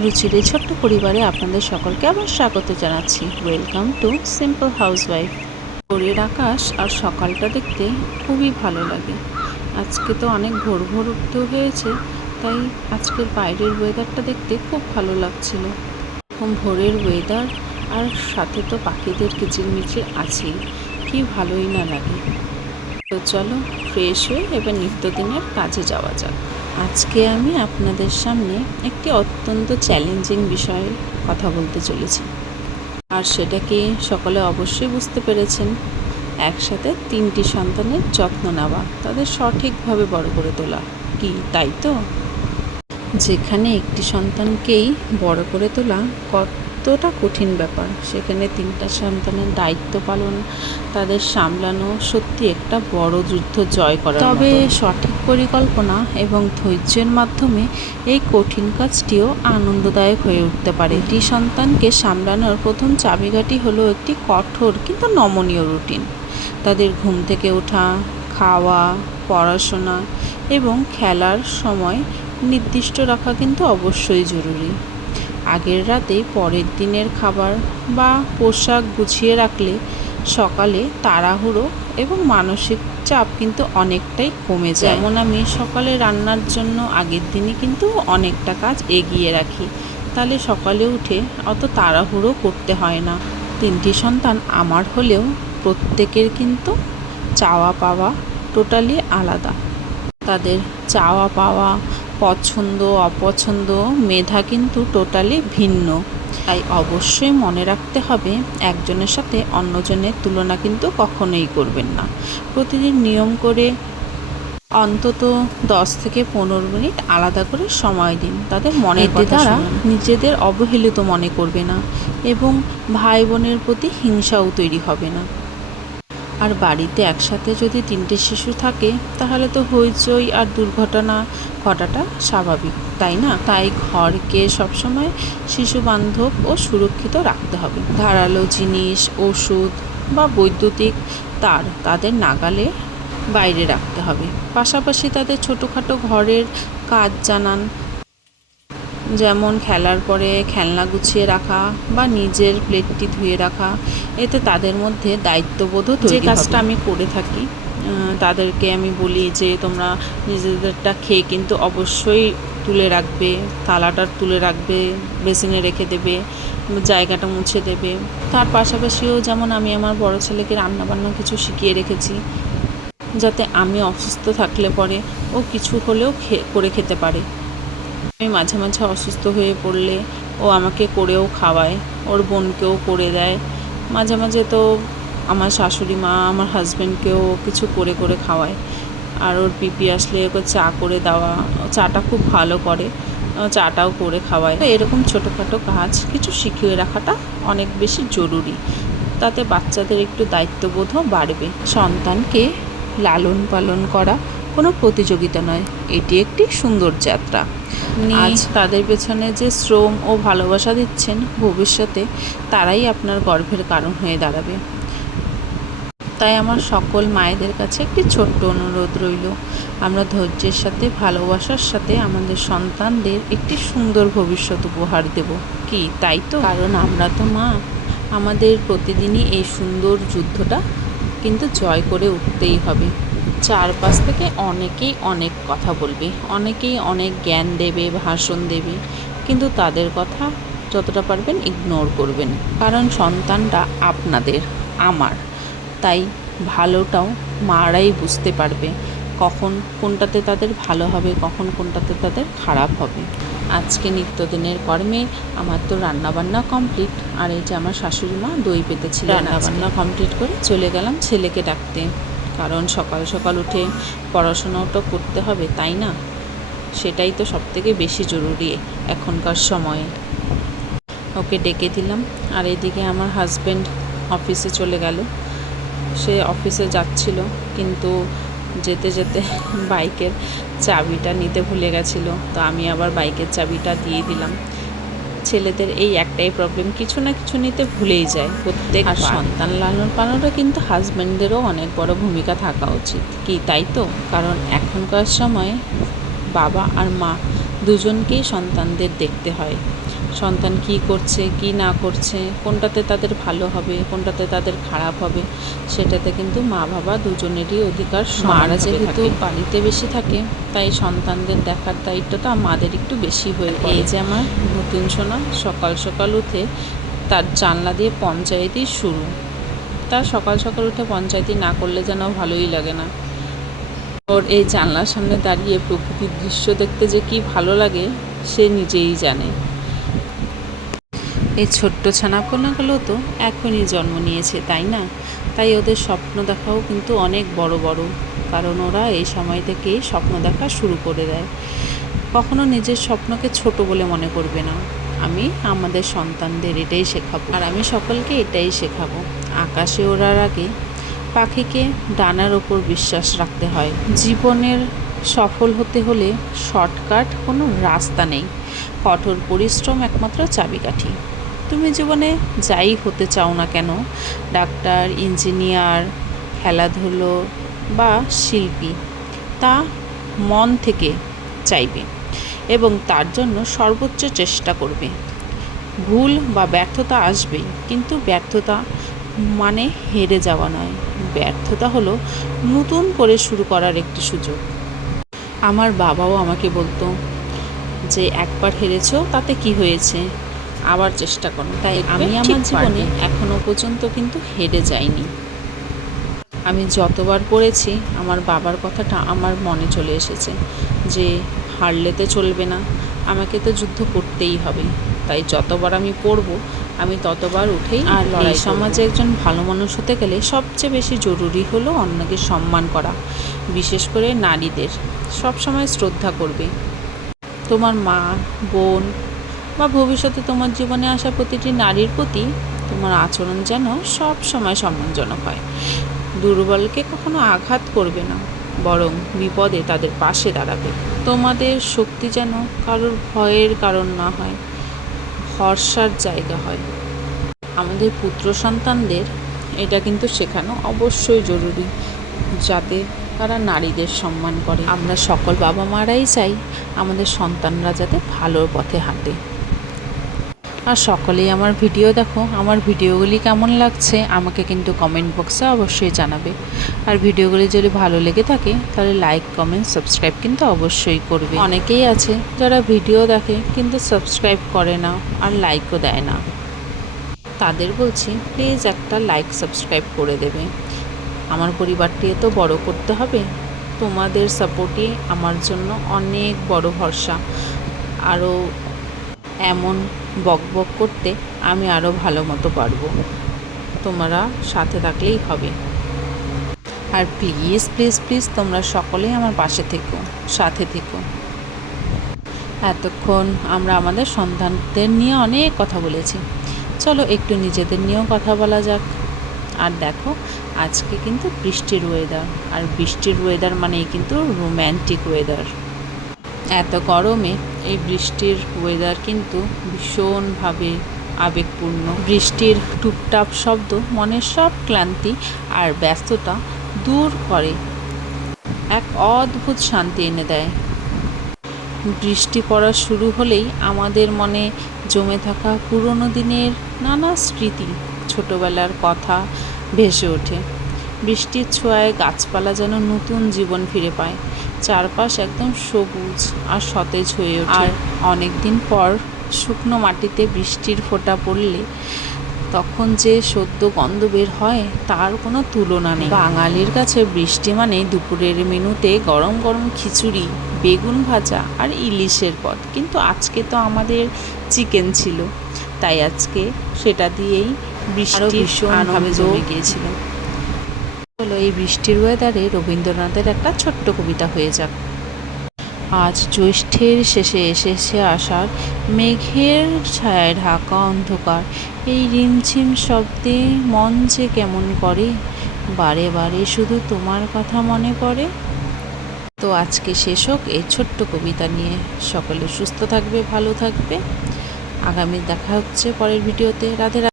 রুচির এই ছোট্ট পরিবারে আপনাদের সকলকে আবার স্বাগত জানাচ্ছি। Welcome to simple housewife. ভোরের আকাশ আর সকালটা দেখতে খুবই ভালো লাগে। আজকে তো অনেক ভোর ভোর উঠতে হয়েছে, তাই আজকের বাইরের ওয়েদারটা দেখতে খুব ভালো লাগছিল। এখন ভোরের ওয়েদার আর সাথে তো পাখিদের কিচিরমিচির আছেই, কি ভালোই না লাগে। তো চলো ফ্রেশ হয়ে এবার নিত্যদিনের কাজে যাওয়া যাক। আজকে আমি আপনাদের সামনে একটি অত্যন্ত চ্যালেঞ্জিং বিষয়ে কথা বলতে চলেছি, আর সেটা কি সকলে অবশ্যই বুঝতে পেরেছেন। একসাথে 3টি সন্তানের যত্ন নেওয়া, তাদের সঠিকভাবে বড় করে তোলা, কি তাই তো? যেখানে একটি সন্তানকেই বড় করে তোলা কতটা কঠিন ব্যাপার, সেখানে 3টা সন্তানের দায়িত্ব পালন, তাদের সামলানো সত্যি একটা বড় যুদ্ধ জয় করা। তবে সঠিক পরিকল্পনা এবং ধৈর্যের মাধ্যমে এই কঠিন কাজটিও আনন্দদায়ক হয়ে উঠতে পারে। একটি সন্তানকে সামলানোর প্রথম চাবিকাঠি হলো একটি কঠোর কিন্তু নমনীয় রুটিন। তাদের ঘুম থেকে ওঠা, খাওয়া, পড়াশোনা এবং খেলার সময় নির্দিষ্ট রাখা কিন্তু অবশ্যই জরুরি। আগের রাতেই পরের দিনের খাবার বা পোশাক গুছিয়ে রাখলে সকালে তাড়াহুড়ো এবং মানসিক চাপ কিন্তু অনেকটাই কমে যায়। যেমন আমি সকালে রান্নার জন্য আগের দিনই কিন্তু অনেকটা কাজ এগিয়ে রাখি, তাহলে সকালে উঠে অত তাড়াহুড়ো করতে হয় না। 3টি সন্তান আমার হলেও প্রত্যেকের কিন্তু চাওয়া পাওয়া টোটালি আলাদা। তাদের চাওয়া পাওয়া, পছন্দ অপছন্দ, মেধা কিন্তু টোটালি ভিন্ন। তাই অবশ্যই মনে রাখতে হবে, একজনের সাথে অন্যজনের তুলনা কিন্তু কখনোই করবেন না। প্রতিদিন নিয়ম করে অন্তত 10 থেকে 15 মিনিট আলাদা করে সময় দিন। তাদের মনের কথা শুনুন। নিজেদের অবহেলিত মনে করবে না এবং ভাই বোনের প্রতি হিংসাও তৈরি হবে না। আর বাড়িতে একসাথে যদি 3টে শিশু থাকে, তাহলে তো হইচই আর দুর্ঘটনা ঘটাটা স্বাভাবিক, তাই না? তাই ঘরকে সবসময় শিশু বান্ধব ও সুরক্ষিত রাখতে হবে। ধারালো জিনিস, ওষুধ বা বৈদ্যুতিক তার তাদের নাগালে বাইরে রাখতে হবে। পাশাপাশি তাদের ছোটোখাটো ঘরের কাজ জানান, যেমন খেলার পরে খেলনা গুছিয়ে রাখা বা নিজের প্লেটটি ধুয়ে রাখা। এতে তাদের মধ্যে দায়িত্ববোধও তৈরি হবে। যে কাজটা আমি করে থাকি, তাদেরকে আমি বলি যে তোমরা নিজেদেরটা খেয়ে কিন্তু অবশ্যই তুলে রাখবে, থালাটা তুলে রাখবে, বেসিনে রেখে দেবে, জায়গাটা মুছে দেবে। তার পাশাপাশিও যেমন আমি আমার বড় ছেলেকে রান্নাবান্না কিছু শিখিয়ে রেখেছি, যাতে আমি অসুস্থ থাকলে পরে ও কিছু হলেও করে খেতে পারে। আমি মাঝে মাঝে অসুস্থ হয়ে পড়লে ও আমাকে করেও খাওয়ায়, ওর বোনকেও করে দেয়। মাঝে মাঝে তো আমার শাশুড়ি মা আমার হাজব্যান্ডকেও কিছু করে করে খাওয়ায়। আর ওর পিপি আসলে ওকে চা করে দেওয়া, চাটা খুব ভালো করে, চাটাও করে খাওয়ায়। এরকম ছোটোখাটো কাজ কিছু শিখিয়ে রাখাটা অনেক বেশি জরুরি, তাতে বাচ্চাদের একটু দায়িত্ববোধও বাড়বে। সন্তানকে লালন পালন করা কোনো প্রতিযোগিতা নয়, এটি একটি সুন্দর যাত্রা। আজ তাদের পেছনে যে শ্রম ও ভালোবাসা দিচ্ছেন, ভবিষ্যতে তারাই আপনার গর্বের কারণ হয়ে দাঁড়াবে। তাই আমার সকল মায়েদের কাছে একটি ছোট্ট অনুরোধ রইল, আমরা ধৈর্যের সাথে ভালোবাসার সাথে আমাদের সন্তানদের একটি সুন্দর ভবিষ্যৎ উপহার দেব, কি তাই তো? কারণ আমরা তো মা, আমাদের প্রতিদিনই এই সুন্দর যুদ্ধটা কিন্তু জয় করে উঠতেই হবে। চারপাশ থেকে অনেকেই অনেক কথা বলবে, অনেকেই অনেক জ্ঞান দেবে, ভাষণ দেবে, কিন্তু তাদের কথা যতটা পারবেন ইগনোর করবেন। কারণ সন্তানটা আপনাদের, আমার। তাই ভালোটাও মারাই বুঝতে পারবে, কখন কোনটাতে তাদের ভালো হবে, কখন কোনটাতে তাদের খারাপ হবে। আজকে নিত্যদিনের কর্মে আমার তো রান্নাবান্না কমপ্লিট, আর এই যে আমার শাশুড়ি মা দই পেতেছিলেন। রান্নাবান্না কমপ্লিট করে চলে গেলাম ছেলেকে ডাকতে, কারণ সকাল সকাল উঠে পড়াশোনাও তো করতে হবে, তাই না? সেটাই তো সবথেকে বেশি জরুরি এখনকার সময়ে। ওকে ডেকে দিলাম। আর এদিকে আমার হাজব্যান্ড অফিসে চলে গেল। সে অফিসে যাচ্ছিল, কিন্তু যেতে যেতে বাইকের চাবিটা নিতে ভুলে গেছিলো, তো আমি আবার বাইকের চাবিটা দিয়ে দিলাম। ছেলেদের এই একটাই প্রবলেম, কিছু না কিছু নিতে ভুলেই যায় প্রত্যেক। আর সন্তান লালন পালনে কিন্তু হাজব্যান্ডেরও অনেক বড় ভূমিকা থাকা উচিত, কি তাই তো? কারণ এখনকার সময় বাবা আর মা দুজনকেই সন্তানদের দেখতে হয়। সন্তান কি করছে কি না করছে, কোনটাতে তাদের ভালো হবে কোনটাতে তাদের খারাপ হবে, সেটাতে কিন্তু মা বাবা দুজনেরই অধিকার। মারা যেহেতু বাড়িতে বেশি থাকে তাই সন্তানদের দেখার দায়িত্বটা আমাদের একটু বেশি হয়ে পড়ে। এই যে আমার নতুন সোনা সকাল সকাল উঠে তার জানলা দিয়ে পঞ্চায়েতই শুরু। তার সকাল সকাল উঠে পঞ্চায়েতই না করলে যেন ভালোই লাগে না। ওর এই জানলার সামনে দাঁড়িয়ে প্রকৃতির দৃশ্য দেখতে যে কি ভালো লাগে সে নিজেই জানে। এই ছোট্ট ছানাপোনাগুলো তো এখনই জন্ম নিয়েছে, তাই না? তাই ওদের স্বপ্ন দেখাও কিন্তু অনেক বড় বড়, কারণ ওরা এই সময় থেকেই স্বপ্ন দেখা শুরু করে দেয়। কখনো নিজের স্বপ্নকে ছোট বলে মনে করবে না। আমি আমাদের সন্তানদের এটাই শেখাবো, আর আমি সকলকে এটাই শেখাবো। আকাশে ওড়ার আগে পাখিকে ডানার ওপর বিশ্বাস রাখতে হয়। জীবনের সফল হতে হলে শর্টকাট কোনো রাস্তা নেই, কঠোর পরিশ্রম একমাত্র চাবিকাঠি। তুমি জীবনে যাই হতে চাও না কেন, ডাক্তার, ইঞ্জিনিয়ার, খেলাধুলো বা শিল্পী, তা মন থেকে চাইবে এবং তার জন্য সর্বোচ্চ চেষ্টা করবে। ভুল বা ব্যর্থতা আসবেই, কিন্তু ব্যর্থতা মানে হেরে যাওয়া নয়। ব্যর্থতা হলো নতুন করে শুরু করার একটি সুযোগ। আমার বাবাও আমাকে বলতো যে একবার হেরেছো তাতে কি হয়েছে, আবার চেষ্টা করো। তাই আমি আমার জীবনে এখনো পর্যন্ত কিন্তু হেরে যাইনি। আমি যতবার পড়েছি আমার বাবার কথাটা আমার মনে চলে এসেছে যে হারলে তো চলবে না, আমাকে তো যুদ্ধ করতেই হবে। তাই যতবার আমি পড়ব আমি ততবার উঠেই আর লড়াই। সমাজে একজন ভালো মানুষ হতে গেলে সবচেয়ে বেশি জরুরি হলো অন্যকে সম্মান করা, বিশেষ করে নারীদের সবসময় শ্রদ্ধা করবে। তোমার মা, বোন বা ভবিষ্যতে তোমার জীবনে আসা প্রতিটি নারীর প্রতি তোমার আচরণ যেন সব সময় সম্মানজনক হয়। দুর্বলকে কখনো আঘাত করবে না, বরং বিপদে তাদের পাশে দাঁড়াবে। তোমাদের শক্তি যেন কারোর ভয়ের কারণ না হয়, ভরসার জায়গা হয়। আমাদের পুত্র সন্তানদের এটা কিন্তু শেখানো অবশ্যই জরুরি, যাতে তারা নারীদের সম্মান করে। আমরা সকল বাবা মারাই চাই আমাদের সন্তানরা যাতে ভালো পথে হাঁটে। আর সকলেই আমার ভিডিও দেখো, আমার ভিডিওগুলি কেমন লাগছে আমাকে কিন্তু কমেন্ট বক্সে অবশ্যই জানাবে। আর ভিডিওগুলি যদি ভালো লেগে থাকে তাহলে লাইক, কমেন্ট, সাবস্ক্রাইব কিন্তু অবশ্যই করবে। অনেকেই আছে যারা ভিডিও দেখে কিন্তু সাবস্ক্রাইব করে না আর লাইকও দেয় না। তাদের বলছি প্লিজ একটা লাইক, সাবস্ক্রাইব করে দেবে। আমার পরিবারটিও তো বড় করতে হবে। তোমাদের সাপোর্টই আমার জন্য অনেক বড় ভরসা। আরও এমন বকবক করতে আমি আরও ভালো মতো পারবো। তোমরা সাথে থাকলেই হবে। আর প্লিজ প্লিজ প্লিজ তোমরা সকলেই আমার পাশে থেকো, সাথে থেকো। এতক্ষণ আমরা আমাদের সন্তানদের নিয়ে অনেক কথা বলেছি, চলো একটু নিজেদের নিয়েও কথা বলা যাক। আর দেখো আজকে কিন্তু বৃষ্টির ওয়েদার, আর বৃষ্টির ওয়েদার মানেই কিন্তু রোম্যান্টিক ওয়েদার। এত গরমে এই বৃষ্টির ওয়েদার কিন্তু ভীষণভাবে আবেগপূর্ণ। বৃষ্টির টুপটাপ শব্দ মনের সব ক্লান্তি আর ব্যস্ততা দূর করে, এক অদ্ভুত শান্তি এনে দেয়। বৃষ্টি পড়া শুরু হলেই আমাদের মনে জমে থাকা পুরনো দিনের নানা স্মৃতি, ছোটবেলার কথা ভেসে ওঠে। বৃষ্টির ছোঁয়ায় গাছপালা যেন নতুন জীবন ফিরে পায়, চারপাশ একদম সবুজ আর সতেজ হয়ে ওঠে। আর অনেক দিন পর শুকনো মাটিতে বৃষ্টির ফোঁটা পড়লে তখন যে সদ্য গন্ধ বের হয় তার কোনো তুলনা নেই। বাঙালির কাছে বৃষ্টি মানে দুপুরের মেনুতে গরম গরম খিচুড়ি, বেগুন ভাজা আর ইলিশের পদ। কিন্তু আজকে তো আমাদের চিকেন ছিল, তাই আজকে সেটা দিয়েই বৃষ্টি ভীষণভাবে জমে গিয়েছিল। চলো এই বৃষ্টির ওয়েদারে রবীন্দ্রনাথের একটা ছোট্ট কবিতা হয়ে যাক। আজ জ্যৈষ্ঠের শেষে এসেছে আষাঢ়, মেঘের ছায়ায় ঢাকা অন্ধকার। এই রিমঝিম শব্দে মন যে কেমন করে, বারে বারে শুধু তোমার কথা মনে পড়ে। তো আজকে শেষ হোক এই ছোট্ট কবিতা নিয়ে। সকলে সুস্থ থাকবে, ভালো থাকবে। আগামী দেখা হচ্ছে পরের ভিডিওতে। রাধে রাধে।